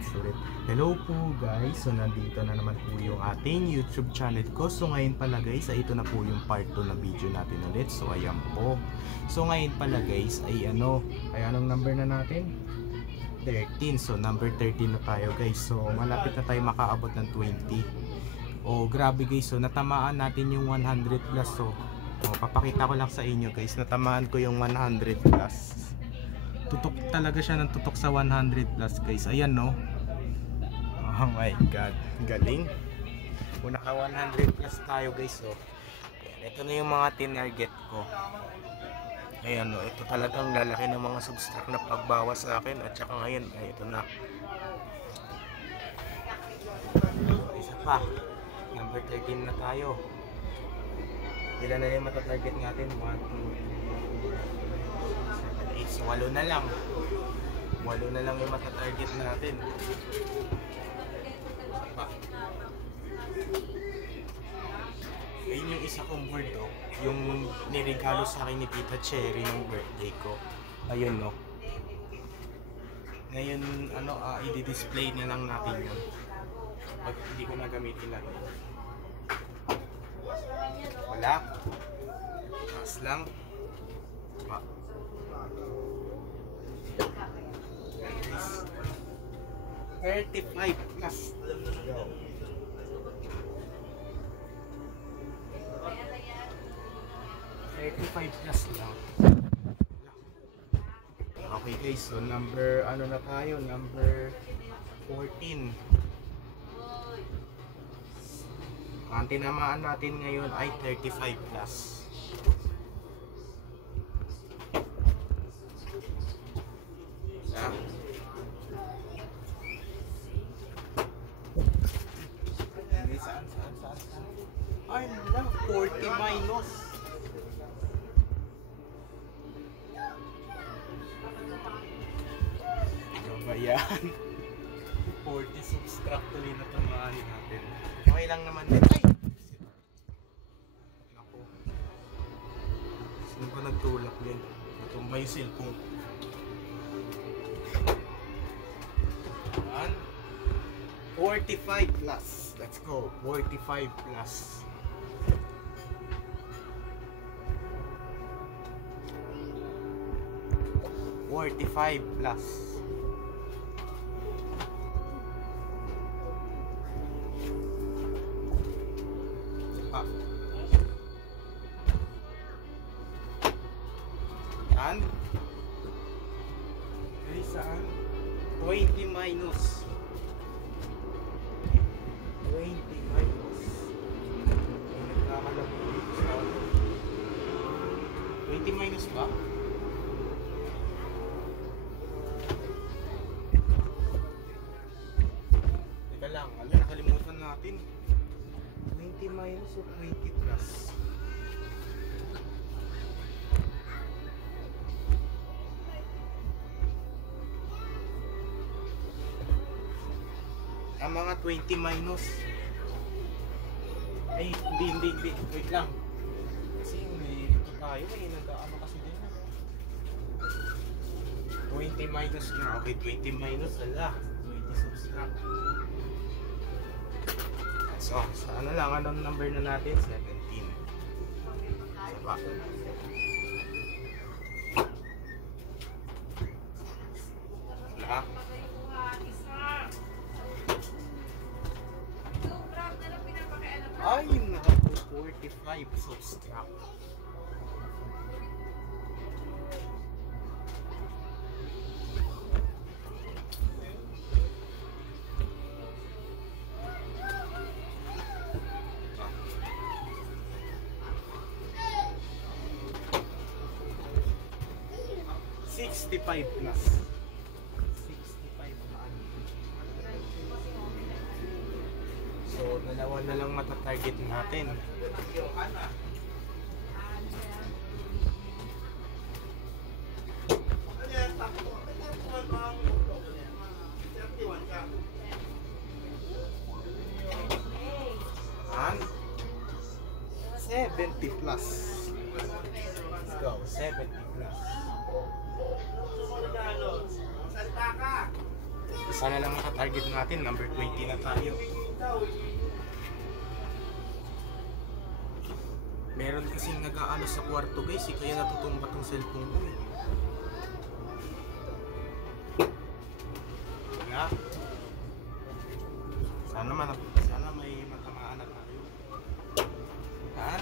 Let's ulit. Hello po guys, so nandito na naman po yung ating YouTube channel ko. So ngayon pala guys, ay ito na po yung part 2 na video natin ulit. So ayan po. So ngayon pala guys, ay anong number na natin? 13. So number 13 na tayo guys. So malapit na tayo makaabot ng 20. Oh grabe guys, so natamaan natin yung 100 plus. So papakita ko lang sa inyo guys, natamaan ko yung 100 plus. Tutok talaga siya ng tutok sa 100 plus guys. Ayan no. Oh my god, galing. Kung naka 100 plus tayo guys. So ito na yung mga tinarget ko. Ayan no, ito talagang lalaki ng mga subtract na pagbawas sa akin. At saka ngayon, ay ito na. So, isa pa, number 13 na tayo. Ilan na yung matatarget natin? 1, 2, 3, 4, 5, 6, 7, 8. So 8 na lang. 8 na lang yung matatarget natin. Pa. Ayun yung isa kong board yung nirigalo sa akin ni Tita Cherry ng birthday ko. Ayun no. Ngayon i-display na lang natin yun pag hindi ko nagamitin lang. Wala. Taas lang. Pa. 35 plus. 35 plus lang. Okay guys, so number na tayo? Number 14. Ang tinamaan natin ngayon ay 35 plus. Saan? Ay lang, 40 minus. Ano ba yan? 40 subtract tuloy na tamahin natin. Okay lang naman din. Ay! Naku. Sino ba nagtulak din? Natumba yung cellphone. 45 plus. Let's go. 45 plus. $45 plus. Ah. Saan? Ay, saan? 20 minus. 20 minus. Nagkakalap dito sa 20 minus ba? Teka lang, nakalimutan natin. 20 minus o 20 plus? Ang mga 20 minus. Ay, hindi. Wait lang. Kasi ito tayo nag-aano kasi din. 20 minus na. Okay, 20 minus. Ala, 20 subtract. So, ano lang, anong number na natin? 17. Saba. Wala. Ay, naka 45 subtract. $65 plus. 65 na. So, dalawa na lang matatarget natin. And 70 plus. Let's go, 70 plus. Isa na lang mata-target natin, number 20 na tayo. Meron kasing nag-aano sa kwarto guys, kaya natutumba tong cellphone ko eh. Kaya, sana may matamaan na tayo. Ha?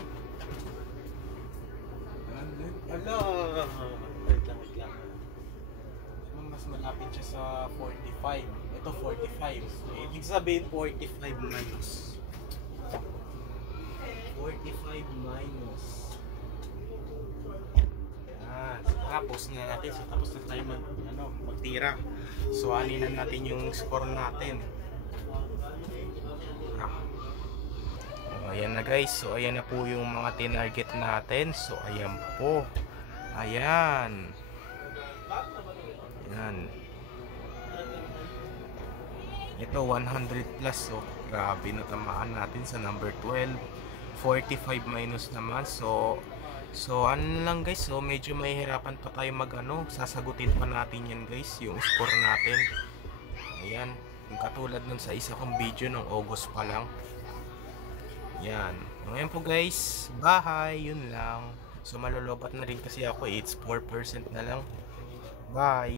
Ala! Wait lang. Mas malapit siya sa 45. Ito 45. Ibig sabihin 45 minus. 45 minus. Yan. Tapos na natin. So, tapos na tayo magtira. So, aninan natin yung score natin. Ayan na guys. So, ayan na po yung mga tinarget natin. So, ayan po. Ayan. Ayan. Ito 100 plus. So, grabe na tamaan natin sa number 12. 45 minus naman. So ano lang guys, so medyo mahihirapan pa tayo sasagutin pa natin yan guys, yung score natin. Ayan, yung katulad nun sa isa kong video ng August pa lang. Yan, ngayon po guys, bye, yun lang. So malolobat na rin kasi ako, it's 4% na lang. Bye.